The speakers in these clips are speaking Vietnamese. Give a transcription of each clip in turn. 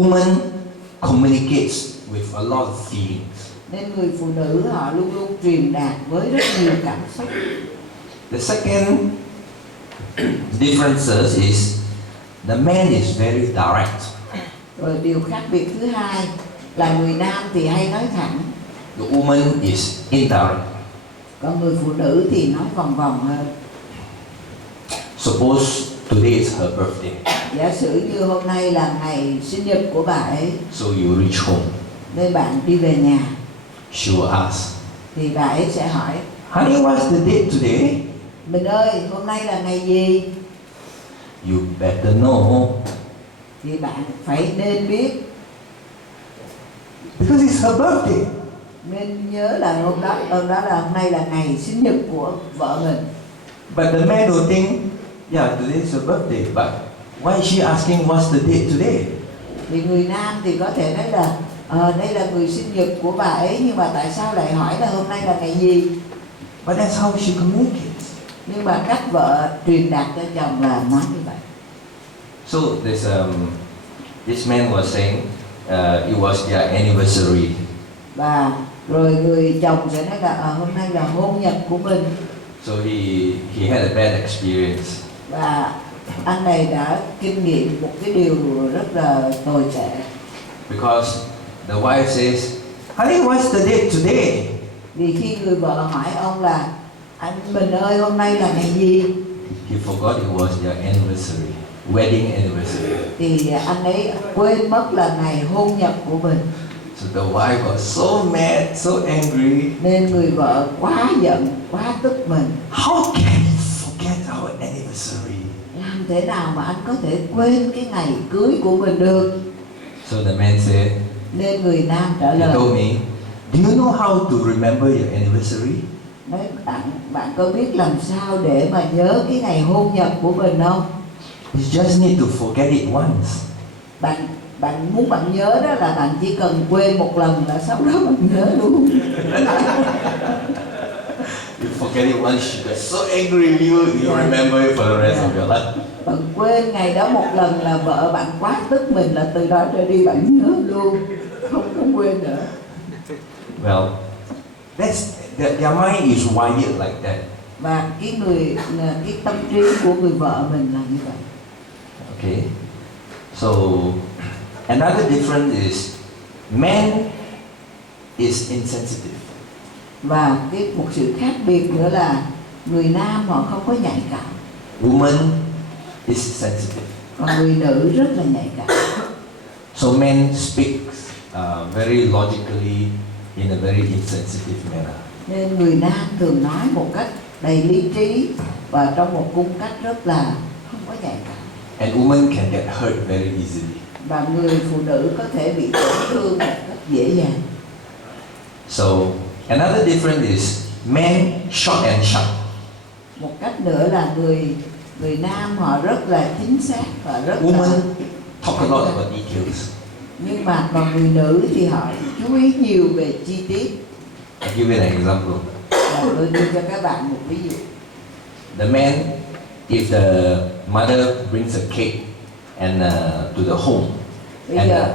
woman communicates with a lot of feelings. Nên người phụ nữ họ luôn luôn truyền đạt với rất nhiều cảm xúc. The second differences is the man is very direct. Rồi điều khác biệt thứ hai là người nam thì hay nói thẳng. The woman is indirect. Còn người phụ nữ thì nói vòng vòng hơn. Suppose today is her birthday. Giả sử như hôm nay là ngày sinh nhật của bà ấy. So you reach home. Nên bạn đi về nhà. She will ask. Thì bà ấy sẽ hỏi. Honey, what's the date today? Mình ơi, hôm nay là ngày gì? You better know. Thì bạn phải nên biết. Because it's her birthday. Nên nhớ là hôm đó là hôm nay là ngày sinh nhật của vợ mình. But the man will think, yeah, today is her birthday, but why is she asking what's the date today? Thì người nam thì có thể nói là đây là người sinh nhật của bà ấy, nhưng mà tại sao lại hỏi là hôm nay là ngày gì? But that's how she communicates. Nhưng mà cách vợ truyền đạt cho chồng là nói như vậy. So this man was saying it was their anniversary. Và rồi người chồng sẽ nói là hôm nay là hôn nhật của mình. So he had a bad experience. Và anh này đã kinh nghiệm một cái điều rất là tồi tệ. Because the wife says, honey, what's the date today? Vì khi người vợ hỏi ông là anh mình ơi, hôm nay là ngày gì? He forgot it was their anniversary, wedding anniversary. Thì anh ấy quên mất là ngày hôn nhật của mình. So the wife got so mad, so angry. Nên người vợ quá giận, quá tức mình. How can you forget our anniversary? Làm thế nào mà anh có thể quên cái ngày cưới của mình được? So the man said, Nên người nam trả he lời. told me, do you know how to remember your anniversary? Nói bạn có biết làm sao để mà nhớ cái ngày hôn nhật của mình không? You just need to forget it once. Bạn muốn bạn nhớ đó là bạn chỉ cần quên một lần là sau đó bạn nhớ luôn. You forget it once, you get so angry with you remember it for the rest of your life. Bạn quên ngày đó một lần là vợ bạn quá tức mình, là từ đó trở đi bạn nhớ luôn, không quên nữa. Well, their mind is wired like that. Và cái tâm trí của người vợ mình là như vậy. Okay. So another difference is man is insensitive. Và một sự khác biệt nữa là người nam họ không có nhạy cảm. Woman is sensitive. Còn người nữ rất là nhạy cảm. So men speak very logically in a very insensitive manner. Nên người nam thường nói một cách đầy lý trí và trong một cung cách rất là không có nhạy cảm. And women can get hurt very easily. Và người phụ nữ có thể bị tổn thương một cách dễ dàng. So another difference is men short and sharp. Một cách nữa là người nam họ rất là chính xác và rất Women là talk a lot about details. nhưng mà còn người nữ thì họ chú ý nhiều về chi tiết. I'll give you an example. Và tôi đưa cho các bạn một ví dụ. The man, if the mother brings a cake and to the home, Bây giờ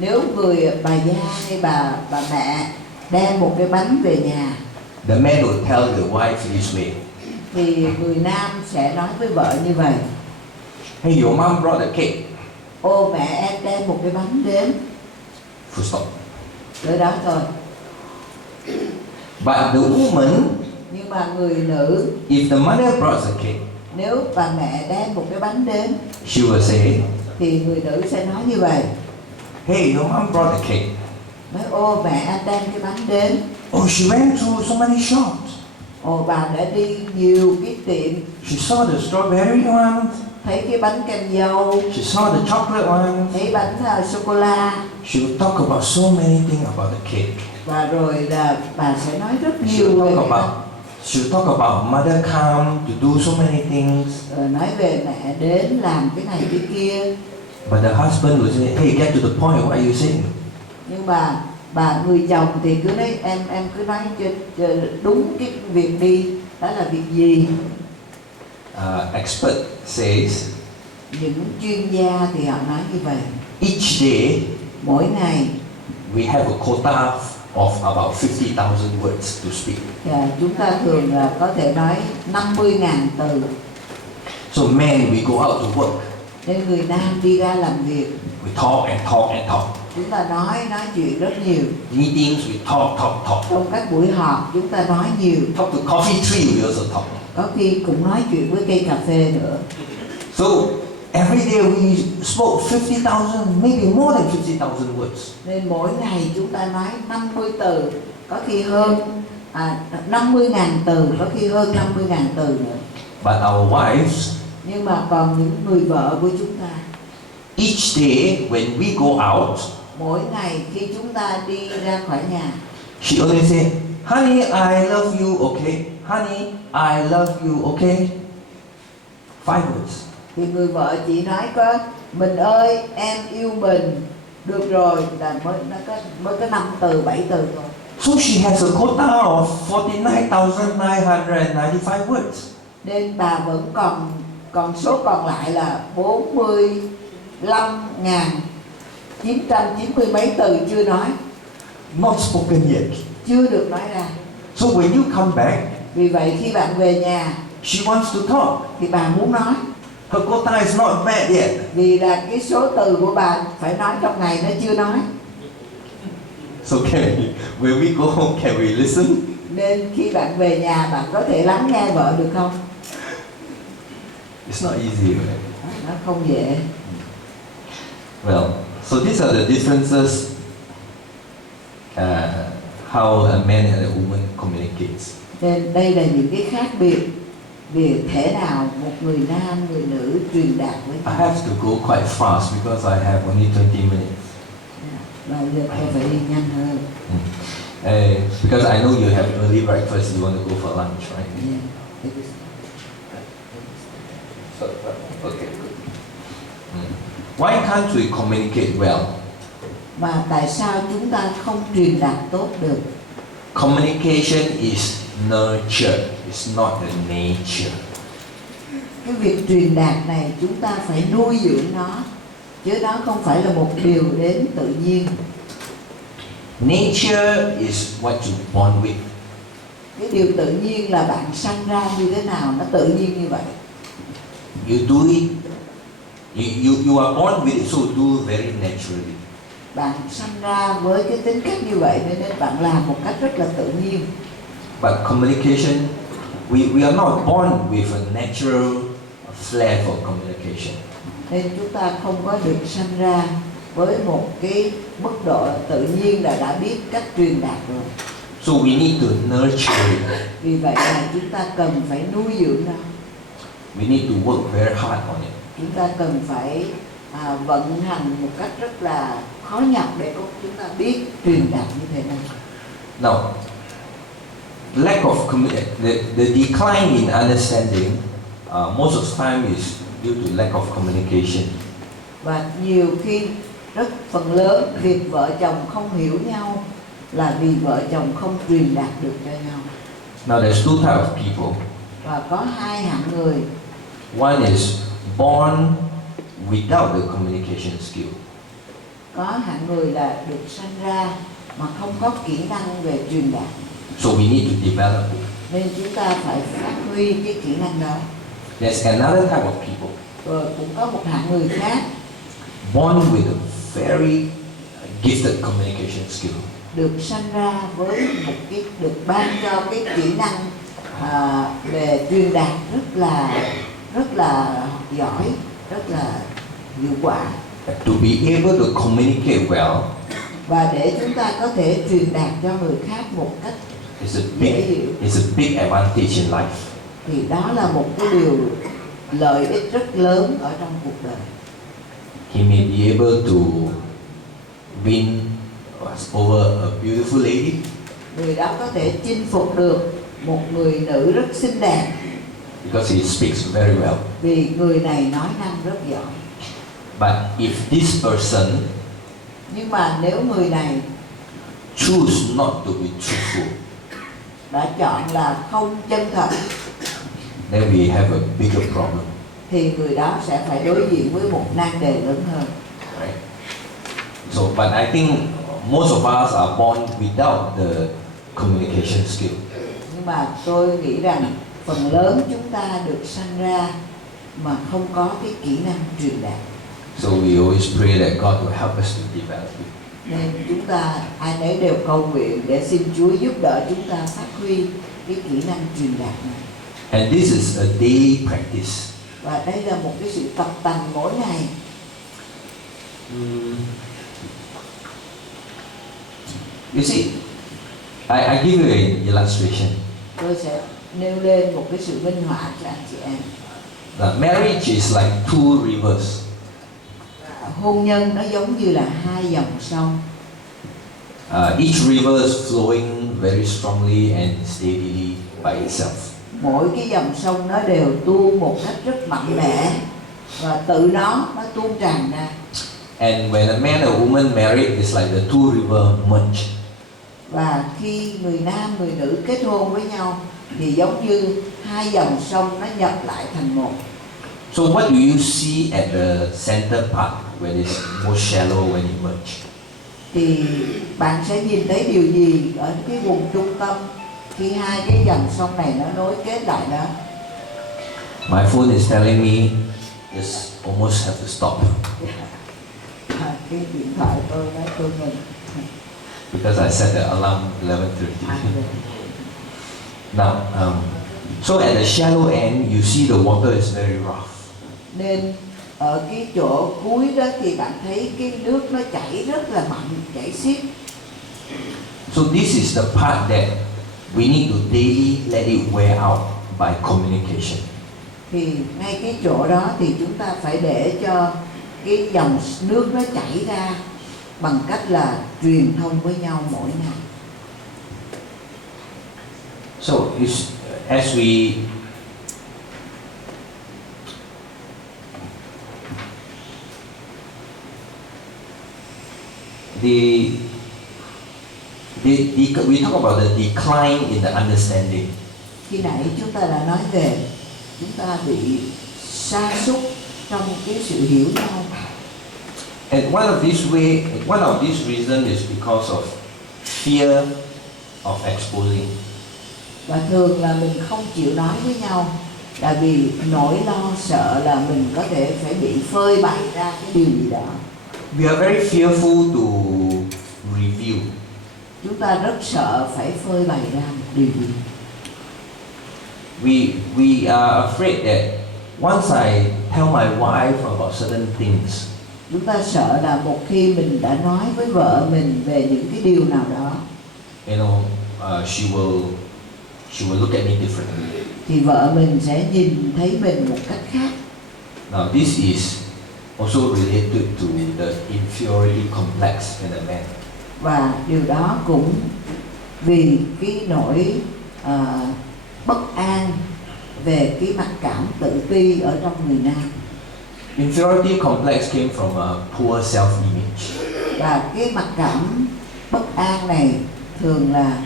nếu bà gia hay bà mẹ đem một cái bánh về nhà, the man will tell the wife this way. Thì người nam sẽ nói với vợ như vậy. Hey, your mom brought a cake. Ô, mẹ em đem một cái bánh đến. Full stop. Tới đó thôi. But the woman, nhưng mà người nữ, if the mother brought a cake, nếu bà mẹ đem một cái bánh đến, she will say, thì người nữ sẽ nói như vậy. Hey, your mom brought a cake. Nói ô, mẹ anh đem cái bánh đến. Oh, she went through so many shops. Ồ, bà đã đi nhiều cái tiệm. She saw the strawberry one. Thấy cái bánh kem dâu. She saw the chocolate one. Thấy bánh sô-cô-la. She will talk about so many things about the cake. Và rồi là bà sẽ nói rất nhiều về she will talk about mother come to do so many things. Nói về mẹ đến làm cái này cái kia. But the husband will say, hey, get to the point, what are you saying? Nhưng mà bà người chồng thì cứ nói em cứ nói cho đúng cái việc đi, đó là việc gì? Expert says Những chuyên gia thì họ nói như vậy. Each day, Mỗi ngày we have a quota of about 50,000 words to speak. chúng ta thường là có thể nói 50.000 từ. So men, we go out to work. Nên người nam đi ra làm việc, We talk and talk and talk. chúng ta nói chuyện rất nhiều. Meetings, we talk. Trong các buổi họp chúng ta nói nhiều. Talk to coffee tree, we also talk. Có khi cũng nói chuyện với cây cà phê nữa. So every day we spoke 50,000, maybe more than 50,000 words. Nên mỗi ngày chúng ta nói 50 từ, có khi hơn 50.000 từ, có khi hơn 50.000 từ nữa. But our wives, Nhưng mà còn những người vợ của chúng ta, each day when we go out, mỗi ngày khi chúng ta đi ra khỏi nhà, she only say, honey, I love you, okay? Honey, I love you, okay? 5 words. thì người vợ chỉ nói có mình ơi, em yêu mình, được rồi, là mới có 5 từ, 7 từ thôi. So she has a quota of 49,995 words. Nên bà vẫn còn số còn lại là 45.990 mấy từ chưa nói, Not spoken yet. chưa được nói ra. So when you come back, Vì vậy khi bạn về nhà she wants to talk. thì bà muốn nói, Her quota is not met yet. vì là cái số từ của bà phải nói trong ngày nó chưa nói. So when we go home, can we listen? Nên khi bạn về nhà bạn có thể lắng nghe vợ được không? It's not easy, right? Nó không dễ. Well, so these are the differences how a man and a woman communicates. Nên đây là những cái khác biệt về thế nào một người nam, người nữ truyền đạt với I nhau. have to go quite fast because I have only 20 minutes. Và giờ tôi phải đi nhanh hơn. Because I know you have early breakfast, you want to go for lunch, right? Yeah. So, okay, good. Why can't we communicate well? Mà tại sao chúng ta không truyền đạt tốt được? Communication is nurture, it's not a nature. Cái việc truyền đạt này chúng ta phải nuôi dưỡng nó, chứ nó không phải là một điều đến tự nhiên. Nature is what you born with. Cái điều tự nhiên là bạn sanh ra như thế nào, nó tự nhiên như vậy. You do it, you are born with it, so do very naturally. Bạn sanh ra với cái tính cách như vậy nên bạn làm một cách rất là tự nhiên. But communication, we are not born with a natural flair for communication. Nên chúng ta không có được sanh ra với một cái mức độ tự nhiên là đã biết cách truyền đạt rồi. So we need to nurture it. Vì vậy là chúng ta cần phải nuôi dưỡng nó. We need to work very hard on it. Chúng ta cần phải vận hành một cách rất là khó nhọc để chúng ta biết truyền đạt như thế nào. Now, lack of the decline in understanding most of the time is due to lack of communication. Và nhiều khi phần lớn việc vợ chồng không hiểu nhau là vì vợ chồng không truyền đạt được cho nhau. Now there's two types of people. Và có hai hạng người. One is born without the communication skill. Có hạng người là được sanh ra mà không có kỹ năng về truyền đạt. So we need to develop it. Nên chúng ta phải phát huy cái kỹ năng đó. There's another type of people. Rồi cũng có một hạng người khác. Born with a very gifted communication skill. Được sanh ra với được ban cho cái kỹ năng về truyền đạt rất là giỏi, rất là hiệu quả. To be able to communicate well, và để chúng ta có thể truyền đạt cho người khác một cách dễ hiểu, it's a big advantage in life. thì đó là một cái điều lợi ích rất lớn ở trong cuộc đời. He may be able to win over a beautiful lady. Người đó có thể chinh phục được một người nữ rất xinh đẹp. Because he speaks very well. Vì người này nói năng rất giỏi. But if this person nhưng mà nếu người này choose not to be truthful, đã chọn là không chân thật, then we have a bigger problem. thì người đó sẽ phải đối diện với một nan đề lớn hơn. Right. So, but I think most of us are born without the communication skill. Nhưng mà tôi nghĩ rằng phần lớn chúng ta được sanh ra mà không có cái kỹ năng truyền đạt. So we always pray that God will help us to develop it. Nên chúng ta ai nấy đều cầu nguyện để xin Chúa giúp đỡ chúng ta phát huy cái kỹ năng truyền đạt này. And this is a daily practice. Và đây là một cái sự tập tành mỗi ngày. You see, I give you an illustration. Tôi sẽ nêu lên một cái sự minh họa cho anh chị em. The marriage is like two rivers. Hôn nhân nó giống như là hai dòng sông. Each river is flowing very strongly and steadily by itself. Mỗi cái dòng sông nó đều tuôn một cách rất mạnh mẽ và tự nó tuôn tràn ra. And when a man and a woman married, it's like the two rivers merge. Và khi người nam người nữ kết hôn với nhau thì giống như hai dòng sông nó nhập lại thành một. So what do you see at the center part when it's most shallow when it merge? Thì bạn sẽ nhìn thấy điều gì ở cái vùng trung tâm khi hai cái dòng sông này nó nối kết lại đó? My phone is telling me just almost have to stop. Cái điện thoại tôi nói tôi ngừng. Because I set the alarm 11:30. Now, so at the shallow end, you see the water is very rough. Nên ở cái chỗ cuối đó thì bạn thấy cái nước nó chảy rất là mạnh, chảy xiết. So this is the part that we need to daily let it wear out by communication. Thì ngay cái chỗ đó thì chúng ta phải để cho cái dòng nước nó chảy ra bằng cách là truyền thông với nhau mỗi ngày. So as we we talk about the decline in the understanding. Khi nãy chúng ta đã nói về chúng ta bị sa sút trong cái sự hiểu nhau. And one of these reasons is because of fear of exposing. Và thường là mình không chịu nói với nhau là vì nỗi lo sợ là mình có thể phải bị phơi bày ra cái điều gì đó. We are very fearful to reveal. Chúng ta rất sợ phải phơi bày ra một điều gì. We are afraid that once I tell my wife about certain things, chúng ta sợ là một khi mình đã nói với vợ mình về những cái điều nào đó, you know, she will look at me differently. thì vợ mình sẽ nhìn thấy mình một cách khác. Now this is also related to the inferiority complex in a man. Và điều đó cũng vì cái nỗi bất an về cái mặc cảm tự ti ở trong người nam. Inferiority complex came from a poor self-image. Và cái mặc cảm bất an này thường là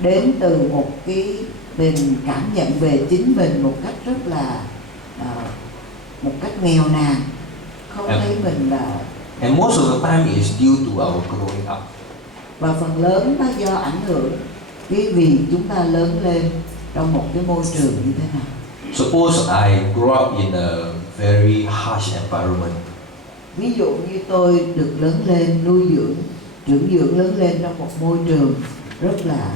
đến từ một cái mình cảm nhận về chính mình một cách rất là một cách nghèo nàn, không thấy mình là. And most of the time is due to our growing up. Và phần lớn nó do ảnh hưởng cái vì chúng ta lớn lên trong một cái môi trường như thế nào. Suppose I grew up in a very harsh environment. Ví dụ như tôi được lớn lên nuôi dưỡng, trưởng dưỡng lớn lên trong một môi trường rất là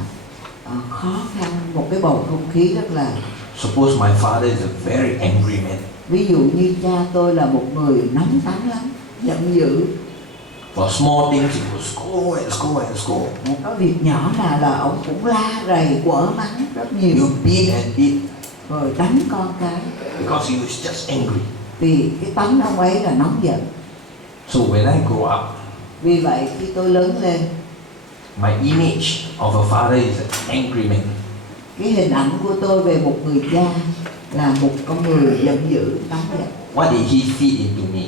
khó khăn, một cái bầu không khí rất là. Suppose my father is a very angry man. Ví dụ như cha tôi là một người nóng tính lắm, giận dữ. For small things, he will scold and scold and scold. Có việc nhỏ nào là ông cũng la rầy quở mắng rất nhiều. You beat and beat. Rồi đánh con cái. Because he was just angry. Vì cái tánh ông ấy là nóng giận. So when I grow up, vì vậy khi tôi lớn lên, my image of a father is an angry man. cái hình ảnh của tôi về một người cha là một con người giận dữ, nóng giận. What did he feed into me?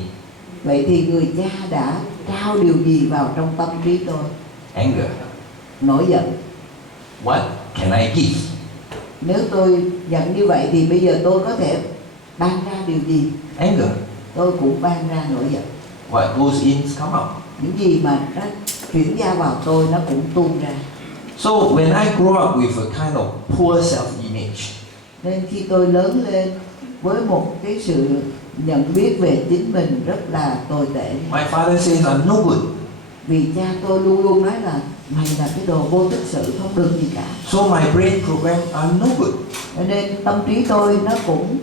Vậy thì người cha đã trao điều gì vào trong tâm trí tôi? Anger. Nổi giận. What can I give? Nếu tôi giận như vậy thì bây giờ tôi có thể ban ra điều gì? Anger. Tôi cũng ban ra nổi giận. What goes in come out. Những gì mà nó chuyển giao vào tôi nó cũng tuôn ra. So when I grow up with a kind of poor self-image, nên khi tôi lớn lên với một cái sự nhận biết về chính mình rất là tồi tệ, my father says I'm no good. vì cha tôi luôn luôn nói là mày là cái đồ vô tích sự, không được gì cả. So my brain program I'm no good. Cho nên tâm trí tôi nó cũng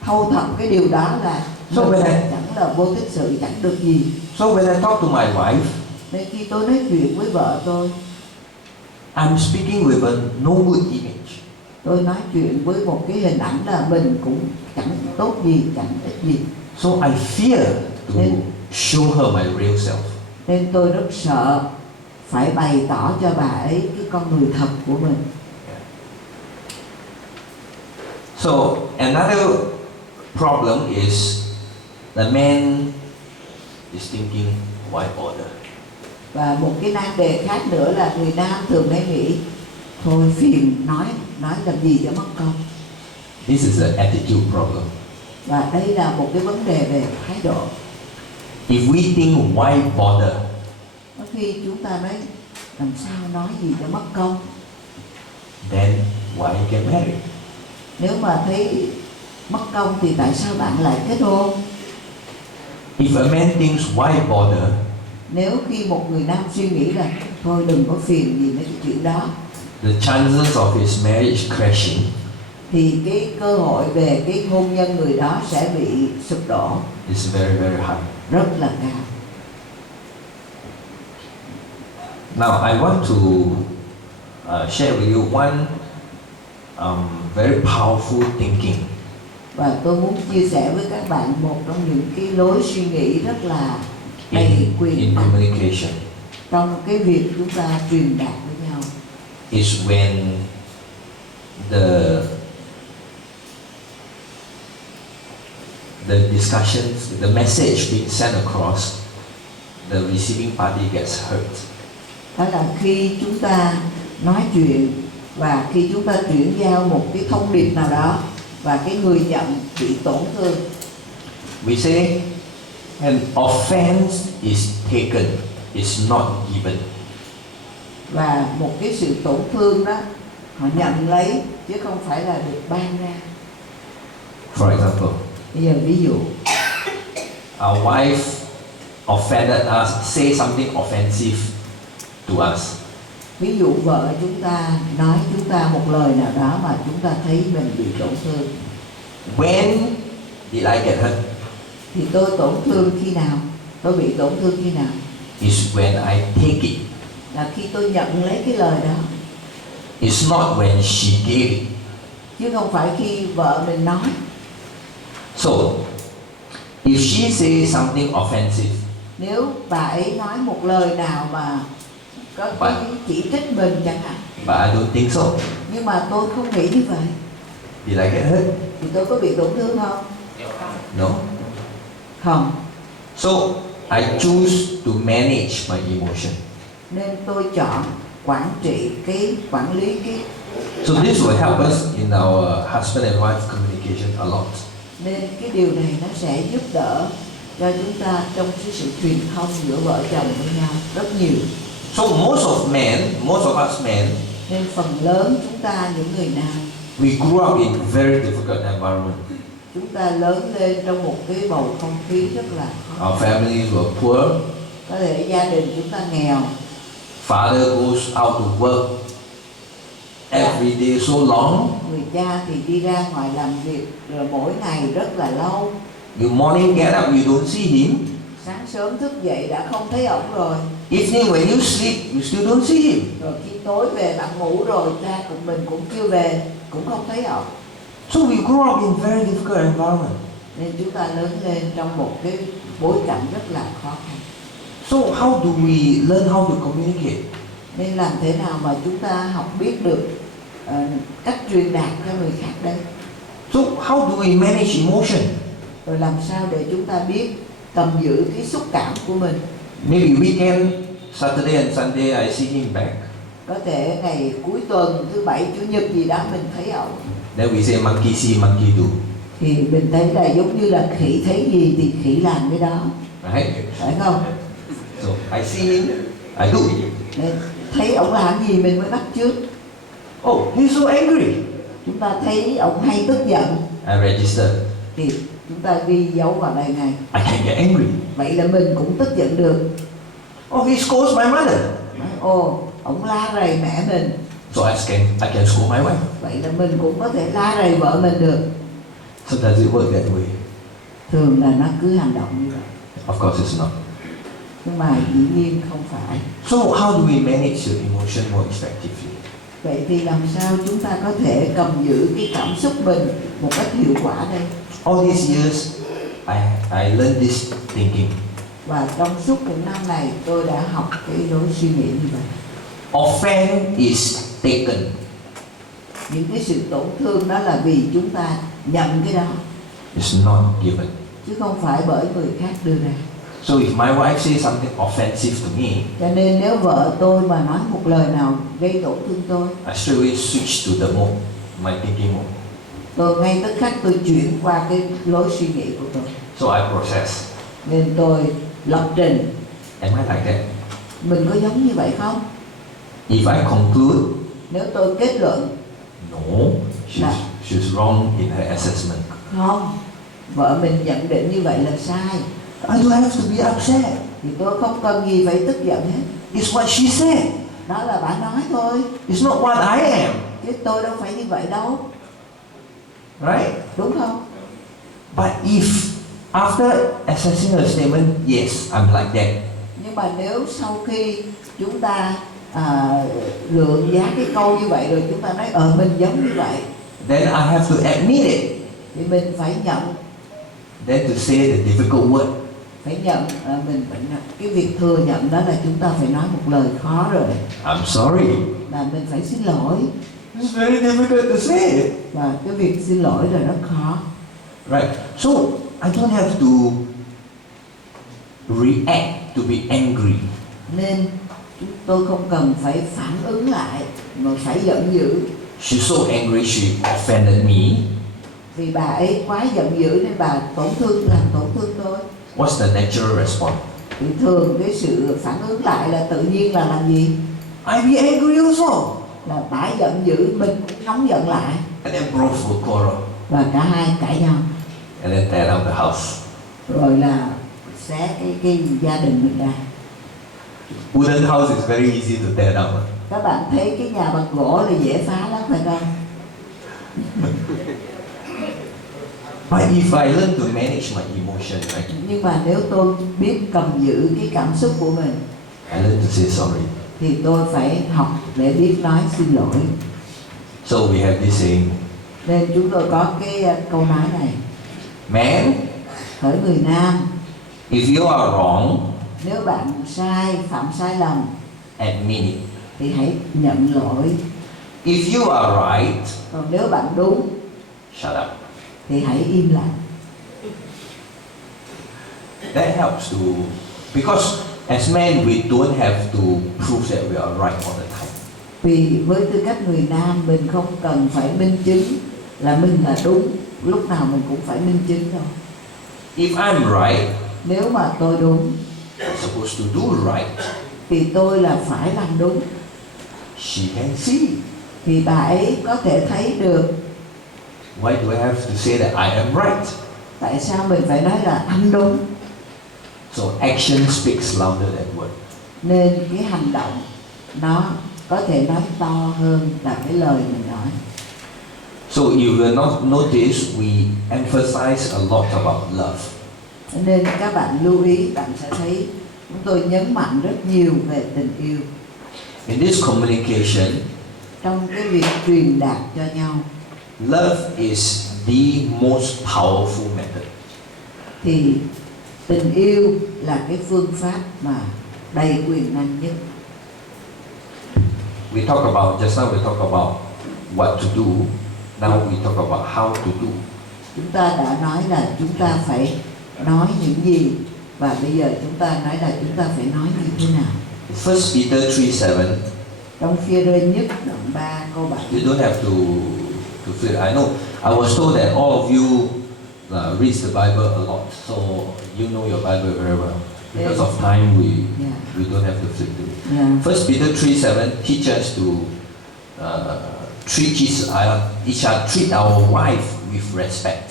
thâu thập cái điều đó là chẳng là vô tích sự, chẳng được gì. So when I talk to my wife, nên khi tôi nói chuyện với vợ tôi, I'm speaking with a no good image. Tôi nói chuyện với một cái hình ảnh là mình cũng chẳng tốt gì, chẳng ích gì. So I fear to show her my real self. Nên tôi rất sợ phải bày tỏ cho bà ấy cái con người thật của mình. So another problem is the man is thinking why bother. Và một cái nan đề khác nữa là người nam thường hay nghĩ thôi phiền, nói làm gì cho mất công. This is an attitude problem. Và đây là một cái vấn đề về thái độ. If we think why bother, khi chúng ta nói làm sao nói gì cho mất công, then why get married? Nếu mà thấy mất công thì tại sao bạn lại kết hôn? If a man thinks why bother, nếu khi một người nam suy nghĩ là thôi đừng có phiền gì mấy cái chuyện đó, the chances of his marriage crashing, thì cái cơ hội về cái hôn nhân người đó sẽ bị sụp đổ is very very high. Rất là cao. Now I want to share with you one very powerful thinking. Và tôi muốn chia sẻ với các bạn một trong những cái lối suy nghĩ rất là đầy quyền năng communication. Trong cái việc chúng ta truyền đạt với nhau. Is when the discussions, the message being sent across, the receiving party gets hurt. Đó là khi chúng ta nói chuyện và khi chúng ta chuyển giao một cái thông điệp nào đó và cái người nhận bị tổn thương. We say an offense is taken, is not given. Và một cái sự tổn thương đó họ nhận lấy chứ không phải là được ban ra. For example, bây giờ ví dụ, our wife offended us, say something offensive to us. Ví dụ vợ chúng ta nói chúng ta một lời nào đó mà chúng ta thấy mình bị tổn thương. When did I get hurt? Thì tôi tổn thương khi nào? Tôi bị tổn thương khi nào? Is when I take it. Là khi tôi nhận lấy cái lời đó. It's not when she gave it. Chứ không phải khi vợ mình nói. So, if she says something offensive, nếu bà ấy nói một lời nào mà có cái chỉ trích mình chẳng hạn, but I don't think so, nhưng mà tôi không nghĩ như vậy, did I get hurt? thì tôi có bị tổn thương không? No. Không. So I choose to manage my emotion. Nên tôi chọn quản lý cái. So this will help us in our husband and wife communication a lot. Nên cái điều này nó sẽ giúp đỡ cho chúng ta trong cái sự truyền thông giữa vợ chồng với nhau rất nhiều. So most of us men, nên phần lớn chúng ta những người nam, we grew up in very difficult environment. Chúng ta lớn lên trong một cái bầu không khí rất là khó. Our families were poor. Có thể gia đình chúng ta nghèo. Father goes out to work every day so long. Người cha thì đi ra ngoài làm việc rồi mỗi ngày rất là lâu. You morning get up, you don't see him. Sáng sớm thức dậy đã không thấy ổng rồi. Evening when you sleep, you still don't see him. Rồi khi tối về bạn ngủ rồi, cha của mình cũng chưa về, cũng không thấy ổng. So we grew up in very difficult environment. Nên chúng ta lớn lên trong một cái bối cảnh rất là khó khăn. So how do we learn how to communicate? Nên làm thế nào mà chúng ta học biết được cách truyền đạt cho người khác đấy? So how do we manage emotion? Rồi làm sao để chúng ta biết cầm giữ cái xúc cảm của mình? Maybe weekend, Saturday and Sunday I see him back. Có thể ngày cuối tuần, thứ bảy, chủ nhật gì đó mình thấy ổng. Then we say monkey see, monkey do. Thì mình thấy là giống như là khỉ thấy gì thì khỉ làm cái đó, right? phải không? So I see him, I do. Nên thấy ông làm gì mình mới bắt chước. Oh, he's so angry. Chúng ta thấy ông hay tức giận I register. thì chúng ta ghi dấu vào đây ngay. I can get angry. Vậy là mình cũng tức giận được. Oh, he scolds my mother. Ồ, ông la rầy mẹ mình. So I can scold my wife. Vậy là mình cũng có thể la rầy vợ mình được. So does it work that way? Thường là nó cứ hành động như vậy. Of course it's not. Nhưng mà dĩ nhiên không phải. So how do we manage your emotion more effectively? Vậy thì làm sao chúng ta có thể cầm giữ cái cảm xúc mình một cách hiệu quả đây? All these years, I learned this thinking. Và trong suốt những năm này tôi đã học cái lối suy nghĩ như vậy. Offense is taken. Những cái sự tổn thương đó là vì chúng ta nhận cái đó. It's not given. Chứ không phải bởi người khác đưa ra. So if my wife says something offensive to me, Cho nên nếu vợ tôi mà nói một lời nào gây tổn thương tôi, I straight away switch to the mode, my thinking mode. tôi ngay tức khắc tôi chuyển qua cái lối suy nghĩ của tôi. So I process. Nên tôi lập trình. Am I like that? Mình có giống như vậy không? If I conclude, Nếu tôi kết luận no, she's wrong in her assessment. không, vợ mình nhận định như vậy là sai, I don't have to be upset. thì tôi không cần gì phải tức giận hết. It's what she said. Đó là bà nói thôi, It's not what I am. chứ tôi đâu phải như vậy đâu, Right? đúng không? But if after assessing her statement, yes, I'm like that. Nhưng mà nếu sau khi chúng ta lượng giá cái câu như vậy rồi chúng ta nói mình giống như vậy, Then I have to admit it. thì mình phải nhận. Then to say the difficult word. Phải nhận, mình phải nhận. Cái việc thừa nhận đó là chúng ta phải nói một lời khó rồi. I'm sorry. Là mình phải xin lỗi. It's very difficult to say. Và cái việc xin lỗi là rất khó. Right. So I don't have to react to be angry. Nên tôi không cần phải phản ứng lại mà phải giận dữ. She's so angry she offended me. Vì bà ấy quá giận dữ nên bà làm tổn thương tôi. What's the natural response? Thì thường cái sự phản ứng lại là tự nhiên là làm gì? I be angry also. Là bà giận dữ, mình cũng nóng giận lại. And then both will quarrel. Và cả hai cãi nhau. And then tear down the house. Rồi là xé cái gia đình mình ra. Wooden house is very easy to tear down. Các bạn thấy cái nhà bằng gỗ là dễ phá lắm phải không? But if I learn to manage my emotion, right? Nhưng mà nếu tôi biết cầm giữ cái cảm xúc của mình, I learn to say sorry. thì tôi phải học để biết nói xin lỗi. So we have this saying. Nên chúng tôi có cái câu nói này. Man, Hỡi người nam, if you are wrong, nếu bạn phạm sai lầm, admit it. thì hãy nhận lỗi. If you are right, Còn nếu bạn đúng, shut up. thì hãy im lặng. That helps to, because as men we don't have to prove that we are right all the time. Vì với tư cách người nam, mình không cần phải minh chứng là mình là đúng. Lúc nào mình cũng phải minh chứng đâu. If I'm right, Nếu mà tôi đúng, I'm supposed to do right. thì tôi là phải làm đúng. She can see. Thì bà ấy có thể thấy được. Why do I have to say that I am right? Tại sao mình phải nói là anh đúng? So action speaks louder than word. Nên cái hành động nó có thể nói to hơn là cái lời mình nói. So you will not notice we emphasize a lot about love. Nên các bạn lưu ý, bạn sẽ thấy chúng tôi nhấn mạnh rất nhiều về tình yêu. In this communication, Trong cái việc truyền đạt cho nhau, love is the most powerful method. thì tình yêu là cái phương pháp mà đầy quyền năng nhất. We talk about, just now we talk about what to do. Now we talk about how to do. Chúng ta đã nói là chúng ta phải nói những gì, và bây giờ chúng ta nói là chúng ta phải nói như thế nào. First Peter 3:7. Trong Phi-rơ nhất đoạn 3 câu 7. You don't have to feel. I know. I was told that all of you reads the Bible a lot, so you know your Bible very well. Because of time, we don't have to flip to it. First Peter 3:7 teach us to treat each other, treat our wife with respect.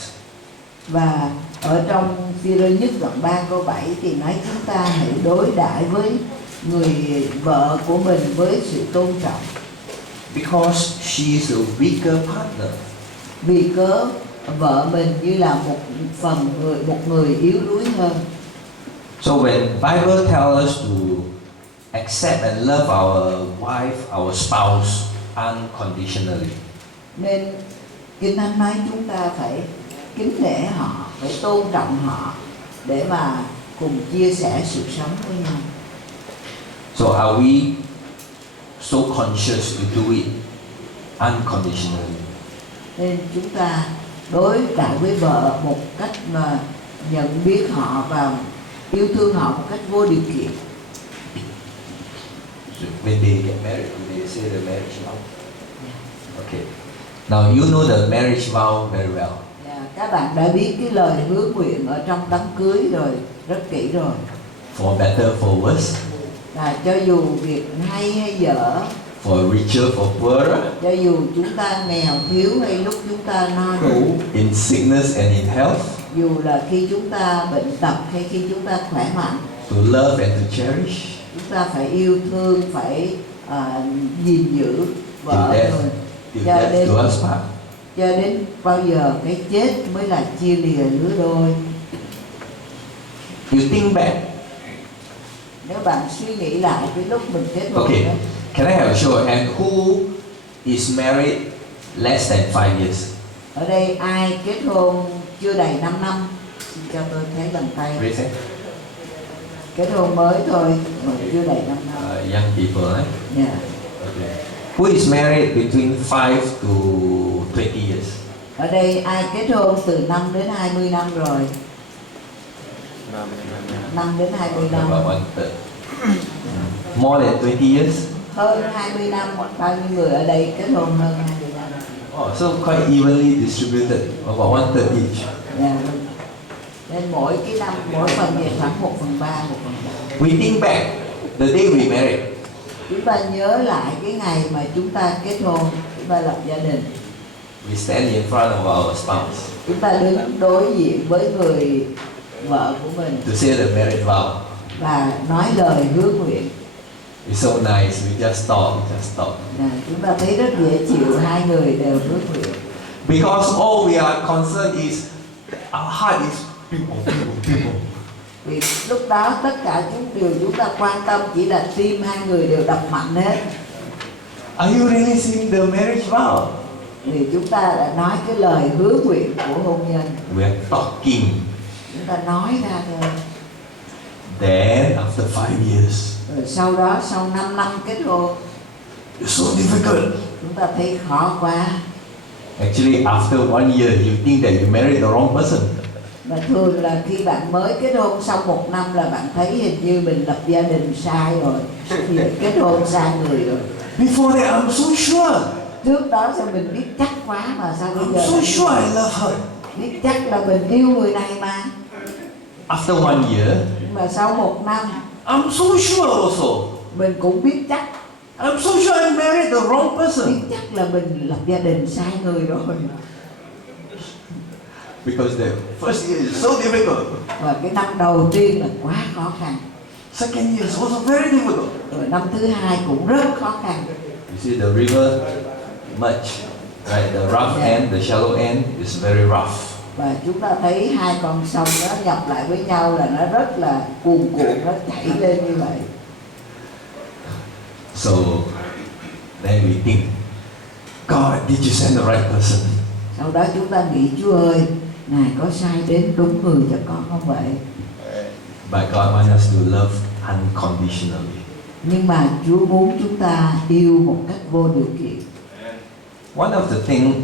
Và ở trong Phi-rơ nhất đoạn 3 câu 7 thì nói chúng ta hãy đối đãi với người vợ của mình với sự tôn trọng. Because she is a weaker partner. Vì cớ vợ mình như là một người yếu đuối hơn. So when Bible tells us to accept and love our wife, our spouse unconditionally. Nên Kinh Thánh nói chúng ta phải kính nể họ, phải tôn trọng họ để mà cùng chia sẻ sự sống với nhau. So are we so conscious to do it unconditionally? Nên chúng ta đối đãi với vợ một cách mà nhận biết họ và yêu thương họ một cách vô điều kiện. So when they get married, they say the marriage vow. Okay. Now you know the marriage vow very well. Các bạn đã biết cái lời hứa nguyện ở trong đám cưới rồi, rất kỹ rồi. For better, for worse. Là cho dù việc hay hay dở, for richer, for poorer, cho dù chúng ta nghèo thiếu hay lúc chúng ta no đủ, in sickness and in health, dù là khi chúng ta bệnh tật hay khi chúng ta khỏe mạnh, to love and to cherish, chúng ta phải yêu thương, phải gìn giữ vợ rồi, cho đến bao giờ cái chết mới là chia lìa lứa đôi. You think back. Nếu bạn suy nghĩ lại cái lúc mình kết hôn. Okay. Can I have a show of hand? Who is married less than 5 years? Ở đây ai kết hôn chưa đầy 5 năm? Xin cho tôi thấy bàn tay. Raise it. Kết hôn mới thôi, mà chưa đầy 5 năm. Young people, right? Yeah. Okay. Who is married between 5 to 20 years? Ở đây ai kết hôn từ 5 đến 20 năm rồi? 5 đến 20 năm. About 1/3. More than 20 years? Hơn 20 năm, bao nhiêu người ở đây kết hôn hơn 20 năm? Oh, so quite evenly distributed, about 1/3 each. Yeah. Nên mỗi cái năm, mỗi phần về khoảng 1/3, 1/3. We think back the day we married. Chúng ta nhớ lại cái ngày mà chúng ta kết hôn, chúng ta lập gia đình. We stand in front of our spouse. Chúng ta đứng đối diện với người vợ của mình. To say the marriage vow. Và nói lời hứa nguyện. It's so nice. We just talk. Chúng ta thấy rất dễ chịu, hai người đều hứa nguyện. Because all we are concerned is our heart is people. Vì lúc đó tất cả chúng ta quan tâm chỉ là tim hai người đều đập mạnh hết. Are you really saying the marriage vow? Vì chúng ta đã nói cái lời hứa nguyện của hôn nhân. We are talking. Chúng ta nói ra thôi. Then after 5 years. Rồi sau đó sau 5 năm kết hôn. It's so difficult. Chúng ta thấy khó quá. Actually, after 1 year, you think that you married the wrong person. Mà thường là khi bạn mới kết hôn sau 1 năm là bạn thấy hình như mình lập gia đình sai rồi, kết hôn sai người rồi. Before that, I'm so sure. Trước đó sao mình biết chắc quá mà sao bây giờ? I'm so sure I love her. Biết chắc là mình yêu người này mà. After 1 year. Nhưng mà sau 1 năm. I'm so sure also. Mình cũng biết chắc. I'm so sure I married the wrong person. Biết chắc là mình lập gia đình sai người rồi. Because the first year is so difficult. Và cái năm đầu tiên là quá khó khăn. Second year is also very difficult. Rồi năm thứ hai cũng rất khó khăn. You see the river much, right? The rough end, the shallow end is very rough. Và chúng ta thấy hai con sông nó nhập lại với nhau là nó rất là cuồn cuộn, nó chảy lên như vậy. So then we think, God, did you send the right person? Sau đó chúng ta nghĩ, Chúa ơi, Ngài có sai đến đúng người cho con không vậy? But God wants us to love unconditionally. Nhưng mà Chúa muốn chúng ta yêu một cách vô điều kiện. One of the things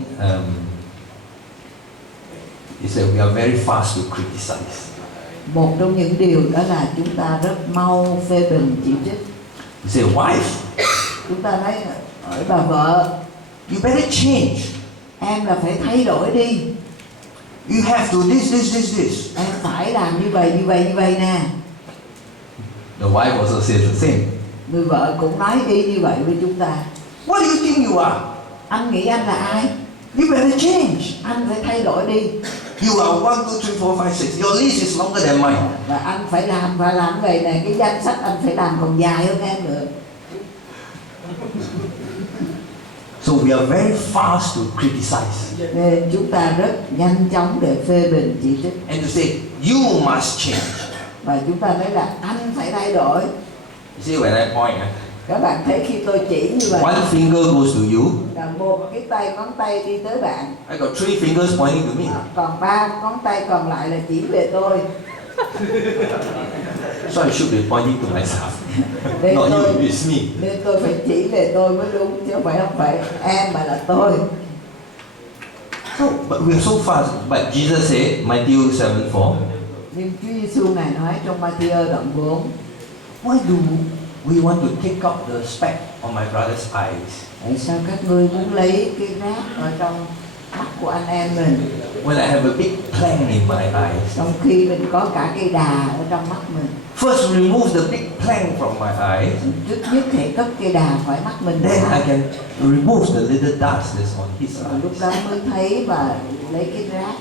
is that we are very fast to criticize. Một trong những điều đó là chúng ta rất mau phê bình chỉ trích. You say, wife, chúng ta nói ở bà vợ, you better change. Em là phải thay đổi đi. You have to this. Em phải làm như vậy nè. The wife also says the same. Người vợ cũng nói y như vậy với chúng ta. What do you think you are? Anh nghĩ anh là ai? You better change. Anh phải thay đổi đi. You are 1, 2, 3, 4, 5, 6. Your list is longer than mine. Và anh phải làm vậy nè, cái danh sách anh phải làm còn dài hơn em nữa. So we are very fast to criticize. Nên chúng ta rất nhanh chóng để phê bình chỉ trích. And to say, you must change. Và chúng ta nói là anh phải thay đổi. You see when I point, Các bạn thấy khi tôi chỉ như vậy, one finger goes to you. là một cái ngón tay đi tới bạn. I got 3 fingers pointing to me. Còn 3 ngón tay còn lại là chỉ về tôi. So I should be pointing to myself. Nên Not tôi, you, it's me. nên tôi phải chỉ về tôi mới đúng, chứ không phải em mà là tôi. So, but we are so fast. But Jesus said, Matthew 7:4. Nhưng Chúa Giêsu Ngài nói trong Ma-thi-ơ đoạn 4, Why do we want to take out the speck on my brother's eyes tại sao các ngươi muốn lấy cái rác ở trong mắt của anh em mình, when I have a big plank in my eyes? trong khi mình có cả cây đà ở trong mắt mình? First, remove the big plank from my eyes. Trước nhất hãy cất cây đà khỏi mắt mình Then ra. I can remove the little dust that's on his Và lúc eyes. đó mới thấy và lấy cái rác,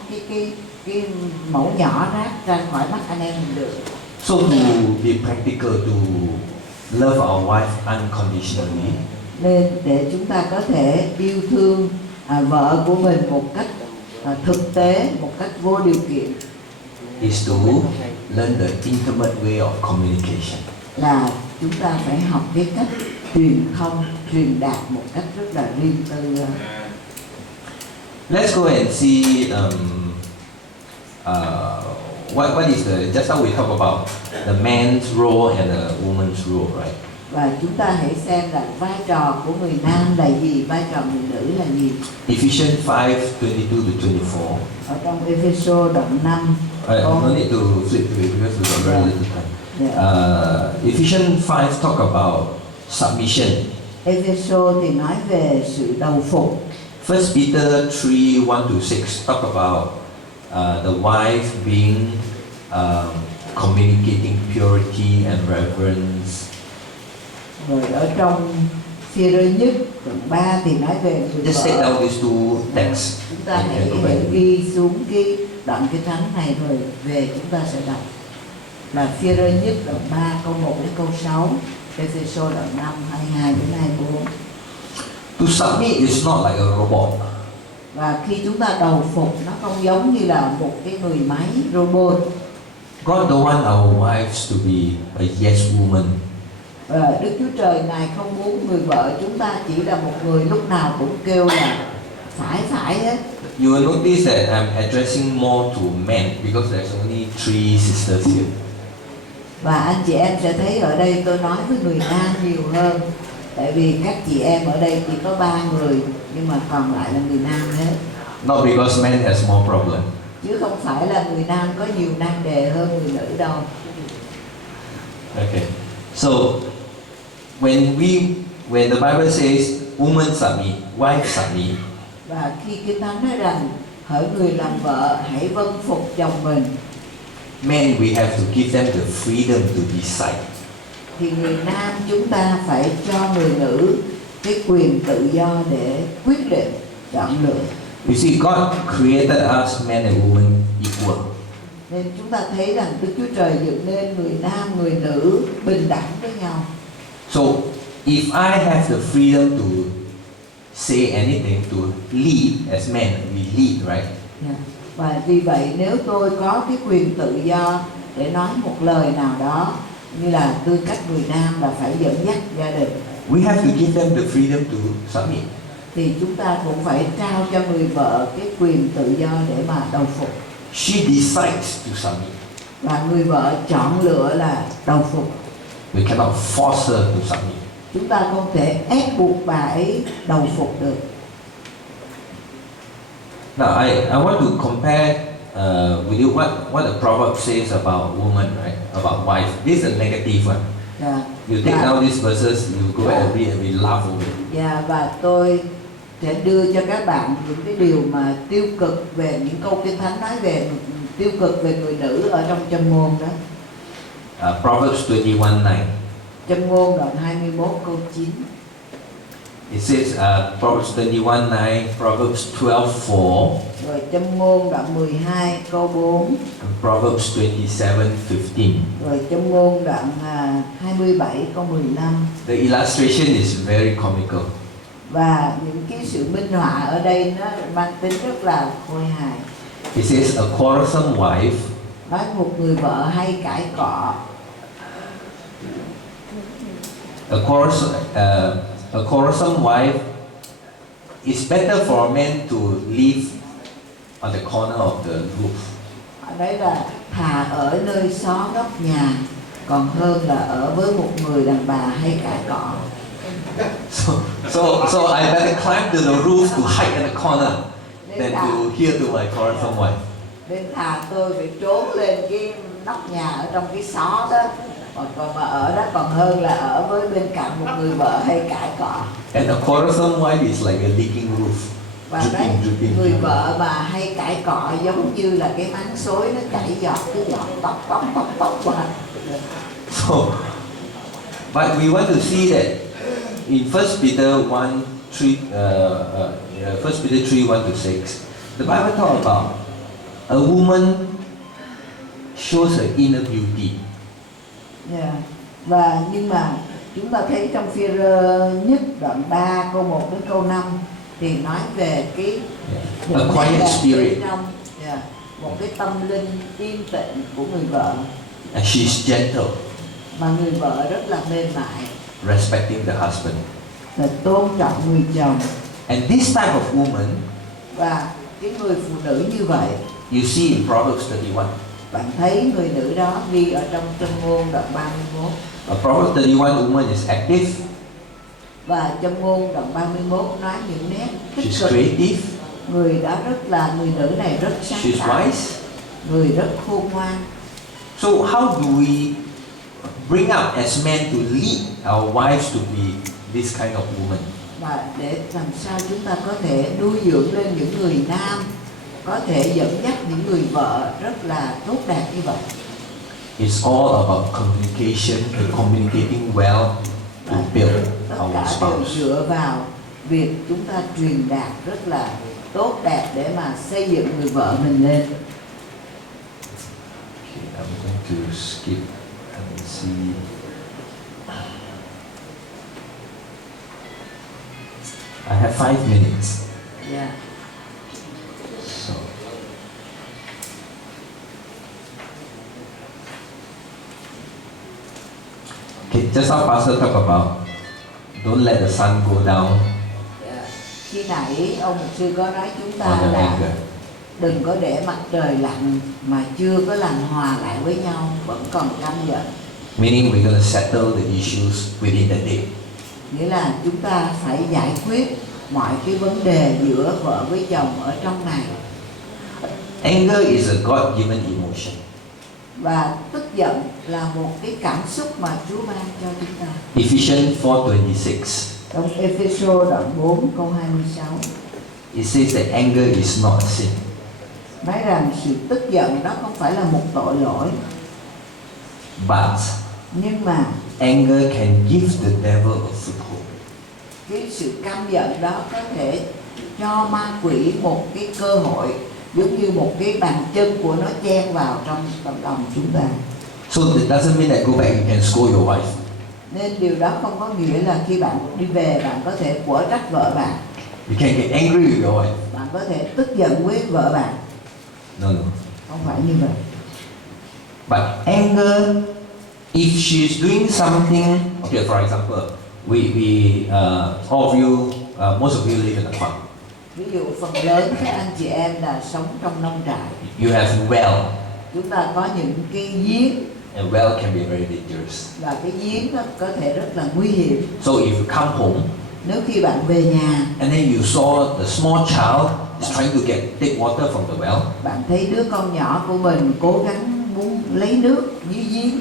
cái mẫu nhỏ rác ra khỏi mắt anh em mình được. So to be practical, to love our wife unconditionally, Nên để chúng ta có thể yêu thương vợ của mình một cách thực tế, một cách vô điều kiện, is to learn the intimate way of communication. là chúng ta phải học cái cách truyền đạt một cách rất là riêng tư. Let's go and see what is the, just now we talk about the man's role and the woman's role, right? Và chúng ta hãy xem là vai trò của người nam là gì, vai trò người nữ là gì. Ephesians 5:22-24. Ở trong Ephesos đoạn 5. No need to flip to it because we got very little time. Ephesians 5 talk about submission. Ephesos thì nói về sự đầu phục. 1 Peter 3:1-6 talk about the wife being communicating purity and reverence. Rồi ở trong Phi-rơ nhất đoạn 3 thì nói về người Just take vợ. down these two texts. Chúng ta hãy ghi xuống cái đoạn kinh thánh này rồi về chúng ta sẽ đọc. Là Phi-rơ nhất đoạn 3 câu 1 đến câu 6, Ephesos đoạn 5 22 đến 24. To submit is not like a robot. Và khi chúng ta đầu phục, nó không giống như là một cái người máy robot. God don't want our wives to be a yes woman. Và Đức Chúa Trời Ngài không muốn người vợ chúng ta chỉ là một người lúc nào cũng kêu là phải hết. You will notice that I'm addressing more to men because there's only 3 sisters here. Và anh chị em sẽ thấy ở đây tôi nói với người nam nhiều hơn. Tại vì các chị em ở đây chỉ có 3 người, nhưng mà còn lại là người nam hết. Not because men has more problem. Chứ không phải là người nam có nhiều nan đề hơn người nữ đâu. Okay. So when the Bible says woman submit, wife submit, Và khi Kinh Thánh nói rằng hỡi người làm vợ hãy vâng phục chồng mình, men we have to give them the freedom to decide. thì người nam chúng ta phải cho người nữ cái quyền tự do để quyết định, chọn lựa. You see, God created us men and women equal. Nên chúng ta thấy rằng Đức Chúa Trời dựng nên người nam, người nữ bình đẳng với nhau. So if I have the freedom to say anything, to lead as men, we lead, right? Và vì vậy nếu tôi có cái quyền tự do để nói một lời nào đó, như là tư cách người nam là phải dẫn dắt gia đình, We have to give them the freedom to submit. thì chúng ta cũng phải trao cho người vợ cái quyền tự do để mà đầu phục. She decides to submit. Và người vợ chọn lựa là đầu phục. We cannot force her to submit. Chúng ta không thể ép buộc bà ấy đầu phục được. Now I want to compare with you what the proverb says about woman, right? About wife. This is a negative one. Yeah. You take down these verses, you go back and read and we laugh over it. Và tôi sẽ đưa cho các bạn những cái điều mà tiêu cực về những câu Kinh Thánh nói về tiêu cực về người nữ ở trong Châm ngôn đó. Proverbs 21:9. Châm ngôn đoạn 21 câu 9. It says Proverbs 21:9, Proverbs 12:4, Rồi Châm ngôn đoạn 12 câu 4. and Proverbs 27:15. Rồi Châm ngôn đoạn 27 câu 15. The illustration is very comical. Và những cái sự minh họa ở đây nó mang tính rất là khôi hài. It says a quarrelsome wife Nói một người vợ hay cãi cọ. A quarrelsome wife is better for a man to live on the corner of the roof. Ở đây là thà ở nơi xó góc nhà còn hơn là ở với một người đàn bà hay cãi cọ. So I better climb to the roof to hide in the corner than to hear to my quarrelsome wife. Nên thà tôi phải trốn lên cái nóc nhà ở trong cái xó đó, còn mà ở đó còn hơn là ở với bên cạnh một người vợ hay cãi cọ. And a quarrelsome wife is like a leaking roof. Và đấy, người vợ mà hay cãi cọ giống như là cái máng xối nó chảy giọt, cứ giọt tóc qua. So, but we want to see that in 1 Peter 1:3, 1 Peter 3:1-6, the Bible talks about a woman shows her inner beauty. Yeah. Và nhưng mà chúng ta thấy trong Phi-rơ nhất đoạn 3 câu 1 đến câu 5 thì nói về cái a quiet spirit. Trong một cái tâm linh yên tĩnh của người vợ. And she's gentle, Mà người vợ rất là mềm mại, respecting the husband. là tôn trọng người chồng. And this type of woman, Và cái người phụ nữ như vậy, you see in Proverbs 31. bạn thấy người nữ đó ghi ở trong Châm ngôn đoạn 31. A Proverbs 31 woman is active, Và Châm ngôn đoạn 31 nói những nét tích she's cực. creative, Người người nữ này rất sáng she's tạo, wise. người rất khôn ngoan. So how do we bring up as men to lead our wives to be this kind of woman? Và để làm sao chúng ta có thể nuôi dưỡng lên những người nam có thể dẫn dắt những người vợ rất là tốt đẹp như vậy. It's all about communication and communicating well to build Tất our cả đều spouse. dựa vào việc chúng ta truyền đạt rất là tốt đẹp để mà xây dựng người vợ mình lên. Okay, I'm going to skip and see. I have 5 minutes. Yeah. So. Okay, just now Pastor talked about don't let the sun go down Yeah. Khi nãy ông mục sư có nói chúng ta on your là anger. đừng có để mặt trời lặn mà chưa có làm hòa lại với nhau, vẫn còn căm giận. Meaning we're going to settle the issues within the day. Nghĩa là chúng ta phải giải quyết mọi cái vấn đề giữa vợ với chồng ở trong ngày. Anger is a God-given emotion. Và tức giận là một cái cảm xúc mà Chúa ban cho chúng ta. Ephesians 4:26. Trong Ephesos đoạn 4 câu 26, It says that anger is not a sin. nói rằng sự tức giận đó không phải là một tội lỗi, But nhưng mà anger can give the devil a foothold. cái sự căm giận đó có thể cho ma quỷ một cái cơ hội, giống như một cái bàn chân của nó chen vào trong tâm lòng chúng ta. So it doesn't mean that go back you can scold your wife. Nên điều đó không có nghĩa là khi bạn đi về bạn có thể quở trách vợ bạn. You can get angry with your wife. Bạn có thể tức giận với vợ bạn. No. Không phải như vậy. But anger, if she's doing something, okay, for example, all of you, most of you live in a farm. Ví dụ phần lớn các anh chị em là sống trong nông trại. You have well, Chúng ta có những cái giếng, and well can be very dangerous. và cái giếng đó có thể rất là nguy hiểm. So if you come home, Nếu khi bạn về nhà, and then you saw the small child is trying to take water from the well, bạn thấy đứa con nhỏ của mình cố gắng muốn lấy nước dưới giếng,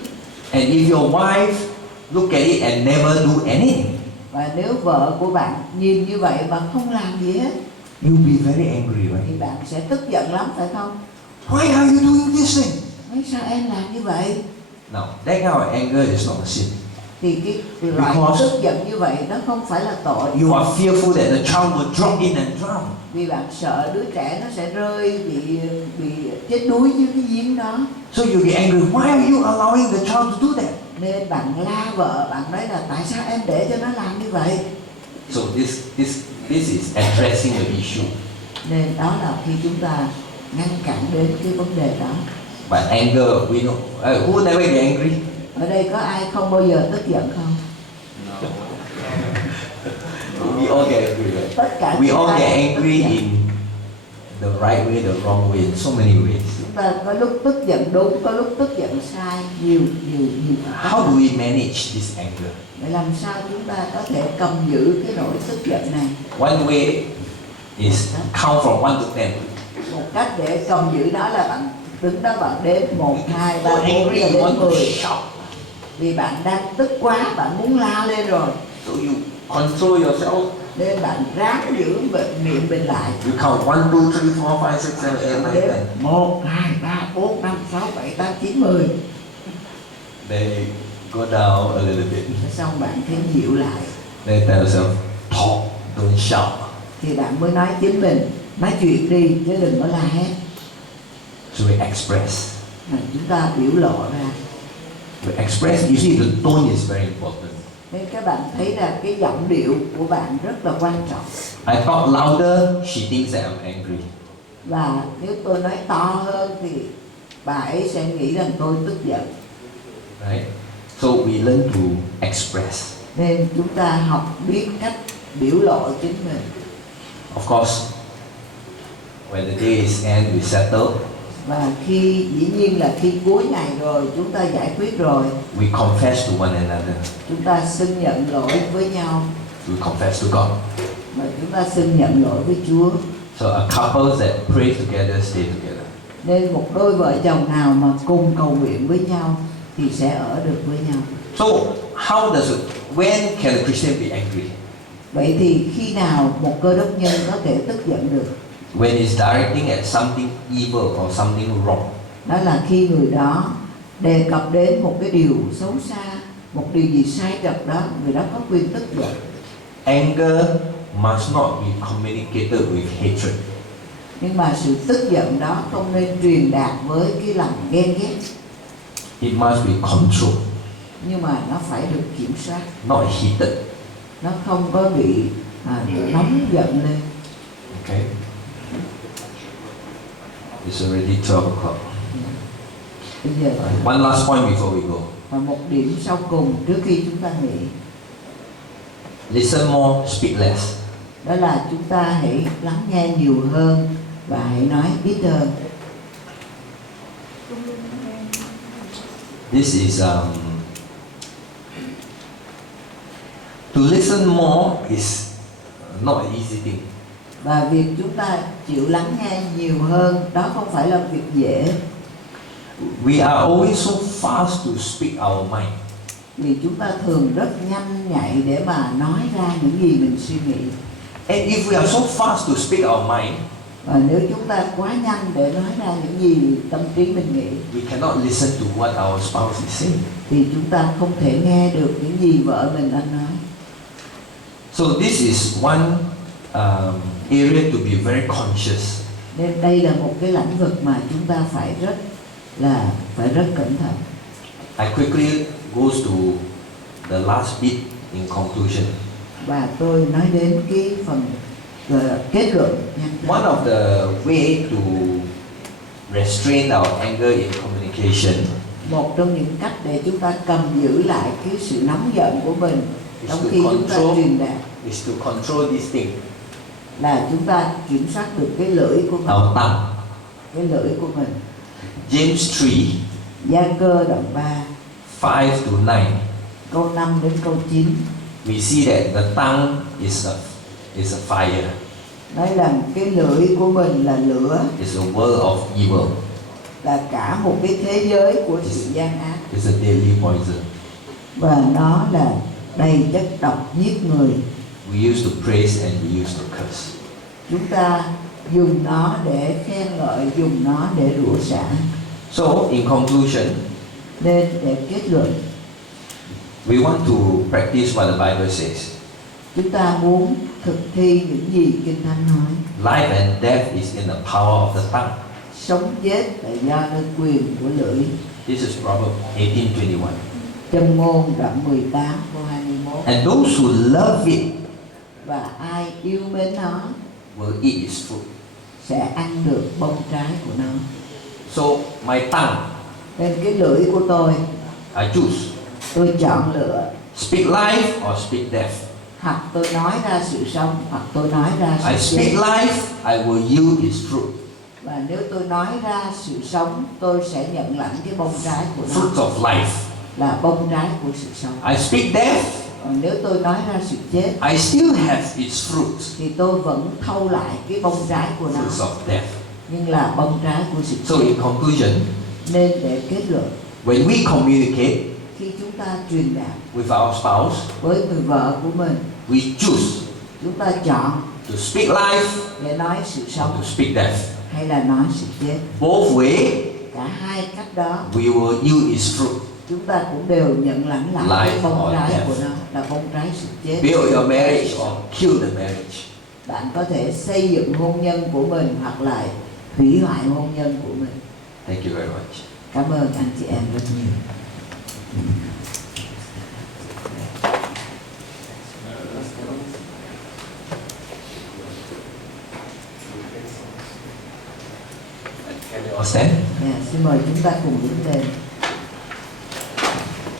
and if your wife look at it and never do anything, Và nếu vợ của bạn nhìn như vậy mà không làm gì hết, you'll be very angry, thì right? bạn sẽ tức giận lắm, phải không? Why are you doing this thing? Nói sao em làm như vậy? Now, that kind of anger is not a sin. Thì cái loại tức giận như vậy nó không phải là tội. You are fearful that the child will drop in and drown. Vì bạn sợ đứa trẻ nó sẽ rơi, bị chết đuối dưới cái giếng đó. So you get angry. Why are you allowing the child to do that? Nên bạn la vợ, bạn nói là tại sao em để cho nó làm như vậy? So this is addressing the issue. Nên đó là khi chúng ta ngăn cản đến cái vấn đề đó. But anger, we know. Who never get angry? Ở đây có ai không bao giờ tức giận không? We all get angry, right? Tất cả We chúng all ta get tức angry giận. in the right way, the wrong way, in so many ways. Chúng ta có lúc tức giận đúng, có lúc tức giận sai, nhiều. How do we manage this anger? Để làm sao chúng ta có thể cầm giữ cái nỗi tức giận này? One way is count from 1 to 10. Một cách để cầm giữ đó là bạn đứng đó, bạn đếm 1, 2, 3, 4 Angry, cho you đến want to 10. shout. Vì bạn đang tức quá, bạn muốn la lên rồi, So you control yourself. nên bạn ráng giữ miệng mình lại. You count 1, 2, 3, 4, 5, 6, 7, 8, 9, 10. 1, 2, 3, 4, 5, 6, 7, 8, 9, 10. They go down a little bit. Xong bạn thêm dịu lại. They tell yourself, talk, don't shout. Thì bạn mới nói chính mình, nói chuyện đi chứ đừng có la hét. So we express. Mà chúng ta biểu lộ ra. We express. You see, the tone is very important. Nên các bạn thấy là cái giọng điệu của bạn rất là quan trọng. I talk louder, she thinks that I'm angry. Và nếu tôi nói to hơn thì bà ấy sẽ nghĩ rằng tôi tức giận. Right? So we learn to express. Nên chúng ta học biết cách biểu lộ chính mình. Of course, when the day is end, we settle. Và dĩ nhiên là khi cuối ngày rồi, chúng ta giải quyết rồi, We confess to one another. chúng ta xưng nhận lỗi với nhau. We confess to God. Và chúng ta xưng nhận lỗi với Chúa. So a couple that pray together stay together. Nên một đôi vợ chồng nào mà cùng cầu nguyện với nhau thì sẽ ở được với nhau. So when can a Christian be angry? Vậy thì khi nào một Cơ đốc nhân có thể tức giận được? When he's directing at something evil or something wrong. Đó là khi người đó đề cập đến một cái điều xấu xa, một điều gì sai trật đó, người đó có quyền tức giận. Anger must not be communicated with hatred. Nhưng mà sự tức giận đó không nên truyền đạt với cái lòng ghen ghét. It must be controlled, Nhưng mà nó phải được kiểm soát. not heated. Nó không có bị nóng giận lên. Okay. It's already 12 o'clock. Bây giờ One last point before we go. và một điểm sau cùng trước khi chúng ta nghỉ, Listen more, speak less. đó là chúng ta hãy lắng nghe nhiều hơn và hãy nói ít hơn. This is to listen more is not an easy thing. Và việc chúng ta chịu lắng nghe nhiều hơn đó không phải là việc dễ. We are always so fast to speak our mind. Vì chúng ta thường rất nhanh nhạy để mà nói ra những gì mình suy nghĩ. And if we are so fast to speak our mind, Và nếu chúng ta quá nhanh để nói ra những gì tâm trí mình nghĩ, we cannot listen to what our spouse is saying. thì chúng ta không thể nghe được những gì vợ mình đang nói. So this is one area to be very conscious. Nên đây là một cái lĩnh vực mà chúng ta phải rất cẩn thận. I quickly goes to the last bit in conclusion. Và tôi nói đến cái phần kết luận. One of the way to restrain our anger in communication Một trong những cách để chúng ta cầm giữ lại cái sự nóng giận của mình is trong to khi chúng ta truyền đạt is to control this thing, là chúng ta kiểm soát được cái lưỡi của mình. our tongue. Cái lưỡi của mình. James 3, Gia Cơ đoạn 3 5 to 9. câu 5 đến câu 9 We see that the tongue is a fire. nói rằng cái lưỡi của mình là lửa, It's a world of evil. là cả một cái thế giới của sự gian ác, It's a deadly poison. và nó là đầy chất độc giết người. We used to praise and we used to curse. Chúng ta dùng nó để khen ngợi, dùng nó để rủa xả. So, in conclusion, Nên để kết luận, we want to practice what the Bible says. chúng ta muốn thực thi những gì Kinh Thánh nói. Life and death is in the power of the tongue. Sống chết là do nơi quyền của lưỡi. This is Proverbs 18:21. Châm ngôn đoạn 18 câu 21. And those who love it Và ai yêu mến nó will eat its fruit. sẽ ăn được bông trái của nó. So, my tongue, Nên cái lưỡi của I choose. tôi chọn lựa. Speak life or speak death. Hoặc tôi nói ra sự sống, hoặc tôi nói ra I sự speak chết. life, I will yield its fruit. Và nếu tôi nói ra sự sống, tôi sẽ nhận lãnh cái bông trái của nó, Fruit of life. là bông trái của sự sống. I speak death, Còn nếu tôi nói ra sự chết, I still have its fruit. thì tôi vẫn thâu lại cái bông trái của nó, Fruits of death. nhưng là bông trái của sự So, chết. in conclusion, Nên để kết luận, when we communicate khi chúng ta truyền đạt with our spouse, với người vợ của mình, we choose chúng ta chọn to speak life để nói sự or sống to speak death. hay là nói sự chết. Both way, Cả hai cách đó we will yield its fruit. chúng ta cũng đều nhận lãnh lại Life cái bông or trái death. của nó, là bông trái sự chết. Build your marriage or kill the marriage. Bạn có thể xây dựng hôn nhân của mình hoặc là hủy hoại hôn nhân của mình. Thank you very much. Cảm ơn anh chị em rất nhiều. Can you all stand? Xin mời chúng ta cùng đứng lên.